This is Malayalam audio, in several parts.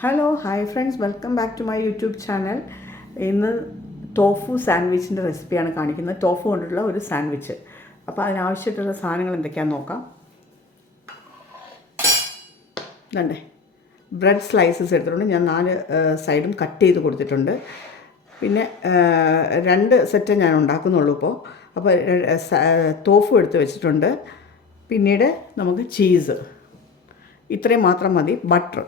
Hello hi friends, welcome back to my YouTube channel. ഇന്ന് ടോഫു സാൻഡ്വിച്ചിൻ്റെ റെസിപ്പിയാണ് കാണിക്കുന്നത്. ടോഫു കൊണ്ടുള്ള ഒരു സാൻഡ്വിച്ച്. അപ്പോൾ അതിനാവശ്യമായിട്ടുള്ള സാധനങ്ങൾ എന്തൊക്കെയാണെന്ന് നോക്കാം. ഇതണ്ടേ, ബ്രെഡ് സ്ലൈസസ് എടുത്തിട്ടുണ്ട്. ഞാൻ 4 സൈഡും കട്ട് ചെയ്ത് കൊടുത്തിട്ടുണ്ട്. പിന്നെ 2 സെറ്റ് ഞാൻ ഉണ്ടാക്കുന്നുള്ളൂ ഇപ്പോൾ. അപ്പോൾ ടോഫു എടുത്ത് വെച്ചിട്ടുണ്ട്. പിന്നീട് നമുക്ക് ചീസ്, ഇത്രയും മാത്രം മതി. ബട്ടർ,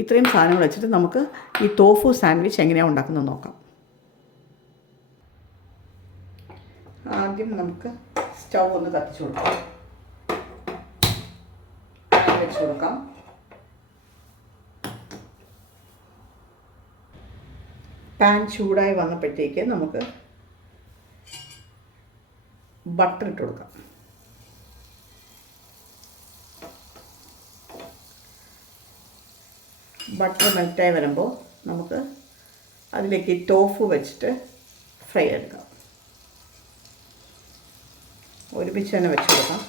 ഇത്രയും സാധനങ്ങൾ വെച്ചിട്ട് നമുക്ക് ഈ ടോഫു സാൻഡ്വിച്ച് എങ്ങനെയാണ് ഉണ്ടാക്കുന്നത് നോക്കാം. ആദ്യം നമുക്ക് സ്റ്റൗ ഒന്ന് കത്തിച്ചു കൊടുക്കാം. പാൻ വെച്ച് കൊടുക്കാം. പാൻ ചൂടായി വന്നപ്പോഴത്തേക്ക് നമുക്ക് ബട്ടർ ഇട്ട് കൊടുക്കാം. ബട്ടർ മെൽറ്റായി വരുമ്പോൾ നമുക്ക് അതിലേക്ക് ടോഫു വെച്ചിട്ട് ഫ്രൈ എടുക്കാം. ഒരുമിച്ച് തന്നെ വെച്ച് കൊടുക്കാം.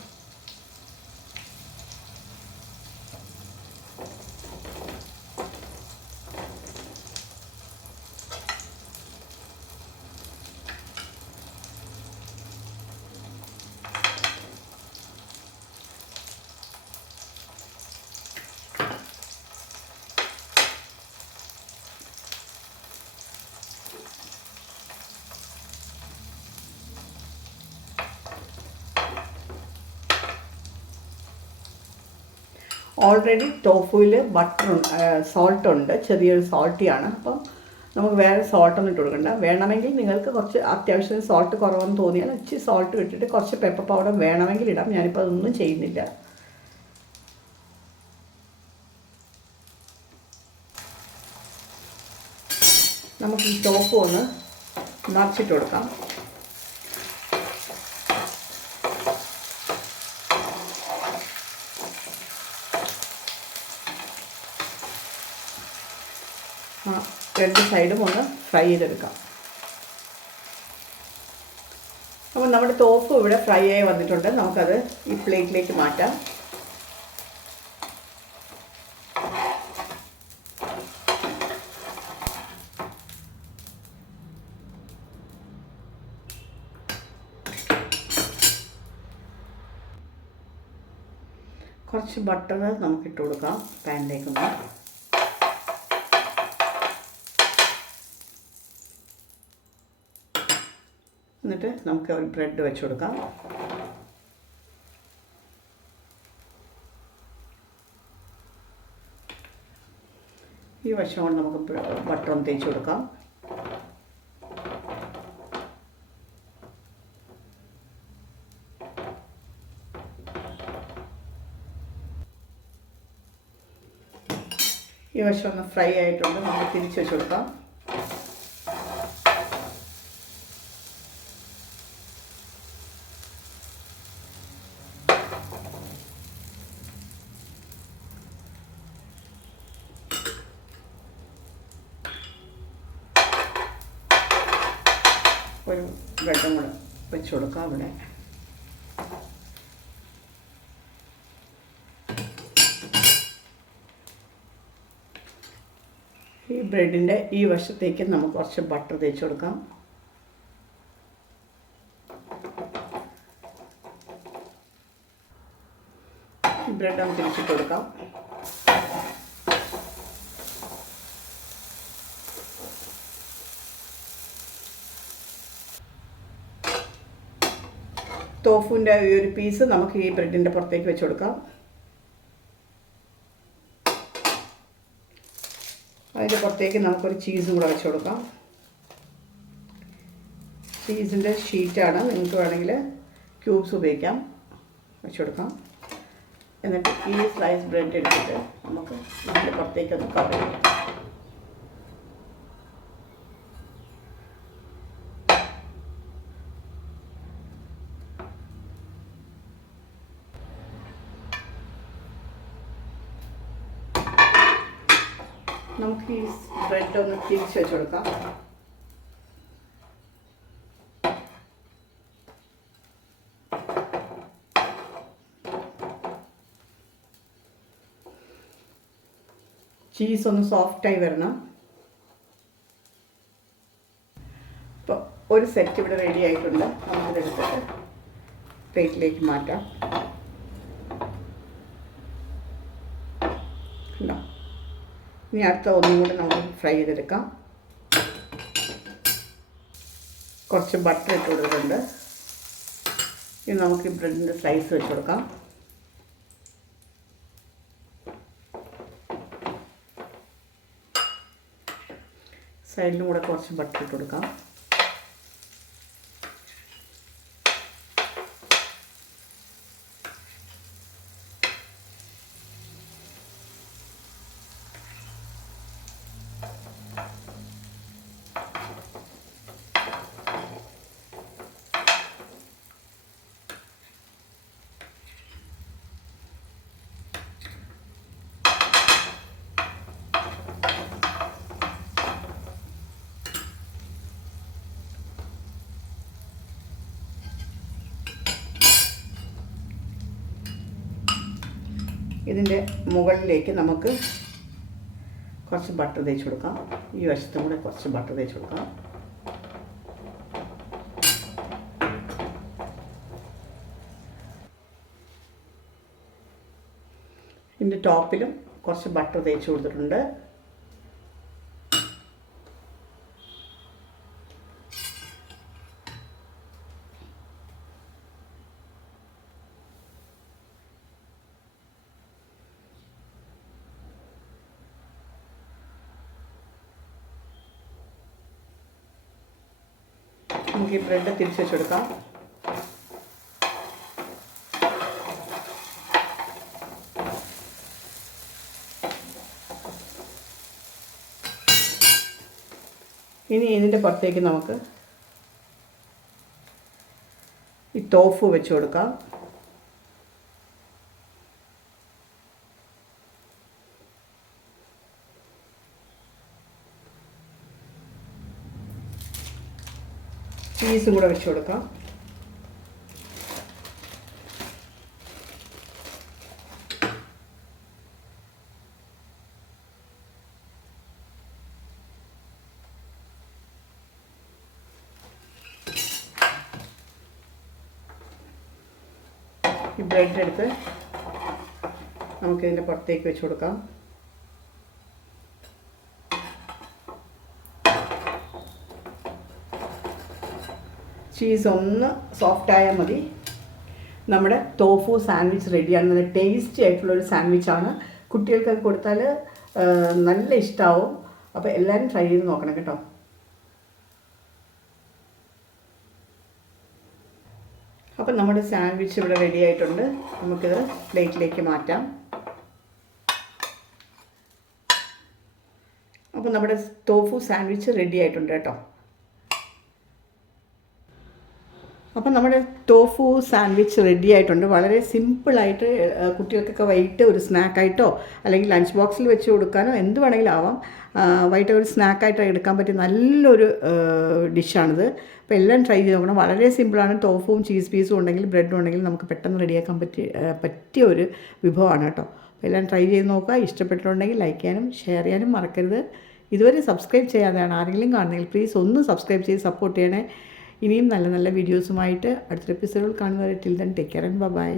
ഓൾറെഡി ടോഫുവിൽ സോൾട്ടുണ്ട്, ചെറിയൊരു സോൾട്ടിയാണ്. അപ്പം നമുക്ക് വേറെ സോൾട്ടൊന്നും ഇട്ട് കൊടുക്കണ്ട. വേണമെങ്കിൽ നിങ്ങൾക്ക് കുറച്ച് അത്യാവശ്യം സോൾട്ട് കുറവെന്ന് തോന്നിയാൽ ഇച്ചിരി സോൾട്ട് ഇട്ടിട്ട് കുറച്ച് പെപ്പർ പൗഡർ വേണമെങ്കിൽ ഇടാം. ഞാനിപ്പോൾ അതൊന്നും ചെയ്യുന്നില്ല. നമുക്ക് ഈ ടോഫു ഒന്ന് മറിച്ചിട്ട് കൊടുക്കാം. രണ്ട് സൈഡും ഒന്ന് ഫ്രൈ ചെയ്തെടുക്കാം. അപ്പോൾ നമ്മുടെ ടോഫു ഇവിടെ ഫ്രൈ ആയി വന്നിട്ടുണ്ട്. നമുക്കത് ഈ പ്ലേറ്റിലേക്ക് മാറ്റാം. കുറച്ച് ബട്ടർ നമുക്കിട്ട് കൊടുക്കാം പാനിലേക്കൊന്ന്. എന്നിട്ട് നമുക്ക് ഒരു ബ്രെഡ് വെച്ച് കൊടുക്കാം. ഈ വശം കൊണ്ട് നമുക്ക് ബട്ടർ ഒന്ന് തേച്ച് കൊടുക്കാം. ഈ വശം ഒന്ന് ഫ്രൈ ആയിട്ടുണ്ട്. നമുക്ക് തിരിച്ച് വെച്ച് കൊടുക്കാം. ഒരു ബ്രെഡും കൂടെ വെച്ച് കൊടുക്കാം ഇവിടെ. ഈ ബ്രെഡിൻ്റെ ഈ വശത്തേക്ക് നമുക്ക് കുറച്ച് ബട്ടർ തേച്ച് കൊടുക്കാം. ബ്രെഡ് ഒന്ന് തിരിച്ചിട്ട് കൊടുക്കാം. ടോഫുവിൻ്റെ ഈ ഒരു പീസ് നമുക്ക് ഈ ബ്രെഡിൻ്റെ പുറത്തേക്ക് വെച്ച് കൊടുക്കാം. അതിൻ്റെ പുറത്തേക്ക് നമുക്കൊരു ചീസും കൂടെ വെച്ച് കൊടുക്കാം. ചീസിൻ്റെ ഷീറ്റാണ്, നിങ്ങൾക്ക് വേണമെങ്കിൽ ക്യൂബ്സ് ഉപയോഗിക്കാം. വെച്ച് കൊടുക്കാം. എന്നിട്ട് ഈ സ്ലൈസ് ബ്രെഡ് എടുത്തിട്ട് നമുക്ക് ഇതിൻ്റെ പുറത്തേക്ക് ഒന്ന് കവർ ചെയ്യാം. നമുക്ക് ഈ ബ്രെഡ് ഒന്ന് തിരിച്ച് വെച്ച് കൊടുക്കാം. ചീസ് ഒന്ന് സോഫ്റ്റായി വരണം. ഇപ്പോൾ ഒരു സെറ്റ് ഇവിടെ റെഡി ആയിട്ടുണ്ട്. നമുക്കിതെടുത്തിട്ട് പ്ലേറ്റിലേക്ക് മാറ്റാം. ഉണ്ടോ? ഇനി അടുത്ത ഒന്നും കൂടെ നമുക്ക് ഫ്രൈ ചെയ്തെടുക്കാം. കുറച്ച് ബട്ടർ ഇട്ട് കൊടുത്തിട്ടുണ്ട്. ഇനി നമുക്ക് ബ്രെഡിൻ്റെ സ്ലൈസ് വെച്ച് കൊടുക്കാം. സൈഡിലും കൂടെ കുറച്ച് ബട്ടർ ഇട്ട് കൊടുക്കാം. ഇതിൻ്റെ മുകളിലേക്ക് നമുക്ക് കുറച്ച് ബട്ടർ തേച്ച് കൊടുക്കാം. ഈ വശത്തും കൂടെ കുറച്ച് ബട്ടർ തേച്ച് കൊടുക്കാം. ഇതിൻ്റെ ടോപ്പിലും കുറച്ച് ബട്ടർ തേച്ച് കൊടുത്തിട്ടുണ്ട്. നമുക്ക് ഈ ബ്രെഡ് തിരിച്ച് വെച്ചെടുക്കാം. ഇനി ഇതിൻ്റെ പുറത്തേക്ക് നമുക്ക് ഈ ടോഫു വെച്ച് കൊടുക്കാം. ചീസും കൂടെ വെച്ച് കൊടുക്കാം. ഈ ബ്രെഡ് എടുത്ത് നമുക്കിതിൻ്റെ പുറത്തേക്ക് വെച്ച് കൊടുക്കാം. ചീസ് ഒന്ന് സോഫ്റ്റായാൽ മതി. നമ്മുടെ ടോഫു സാൻഡ്വിച്ച് റെഡിയാണ്. നല്ല ടേസ്റ്റി ആയിട്ടുള്ളൊരു സാൻഡ്വിച്ചാണ്. കുട്ടികൾക്കൊക്കെ കൊടുത്താൽ നല്ല ഇഷ്ടമാവും. അപ്പോൾ എല്ലാവരും ട്രൈ ചെയ്ത് നോക്കണം കേട്ടോ. അപ്പം നമ്മുടെ സാൻഡ്വിച്ച് ഇവിടെ റെഡി ആയിട്ടുണ്ട്. നമുക്കിത് പ്ലേറ്റിലേക്ക് മാറ്റാം. അപ്പോൾ നമ്മുടെ ടോഫു സാൻഡ്വിച്ച് റെഡി ആയിട്ടുണ്ട് കേട്ടോ. അപ്പം നമ്മുടെ ടോഫു സാൻഡ്വിച്ച് റെഡി ആയിട്ടുണ്ട്. വളരെ സിമ്പിളായിട്ട് കുട്ടികൾക്കൊക്കെ വൈകിട്ട് ഒരു സ്നാക്കായിട്ടോ അല്ലെങ്കിൽ ലഞ്ച് ബോക്സിൽ വെച്ച് കൊടുക്കാനോ എന്ത് വേണമെങ്കിലും ആവാം. വൈകിട്ട് ഒരു സ്നാക്കായിട്ട് എടുക്കാൻ പറ്റിയ നല്ലൊരു ഡിഷാണിത്. അപ്പോൾ എല്ലാം ട്രൈ ചെയ്ത് നോക്കണം. വളരെ സിമ്പിളാണ്. ടോഫുവും ചീസ് പീസും ഉണ്ടെങ്കിൽ ബ്രെഡും ഉണ്ടെങ്കിൽ നമുക്ക് പെട്ടെന്ന് റെഡിയാക്കാൻ പറ്റിയ ഒരു വിഭവമാണ് കേട്ടോ. അപ്പോൾ എല്ലാം ട്രൈ ചെയ്ത് നോക്കുക. ഇഷ്ടപ്പെട്ടിട്ടുണ്ടെങ്കിൽ ലൈക്ക് ചെയ്യാനും ഷെയർ ചെയ്യാനും മറക്കരുത്. ഇതുവരെ സബ്സ്ക്രൈബ് ചെയ്യാതെയാണ് ആരെങ്കിലും കാണുന്നെങ്കിൽ പ്ലീസ് ഒന്ന് സബ്സ്ക്രൈബ് ചെയ്ത് സപ്പോർട്ട് ചെയ്യണേ. ഇനിയും നല്ല നല്ല വീഡിയോസുമായിട്ട് അടുത്ത എപ്പിസോഡിൽ കാണുന്നവരെ till then take care and by.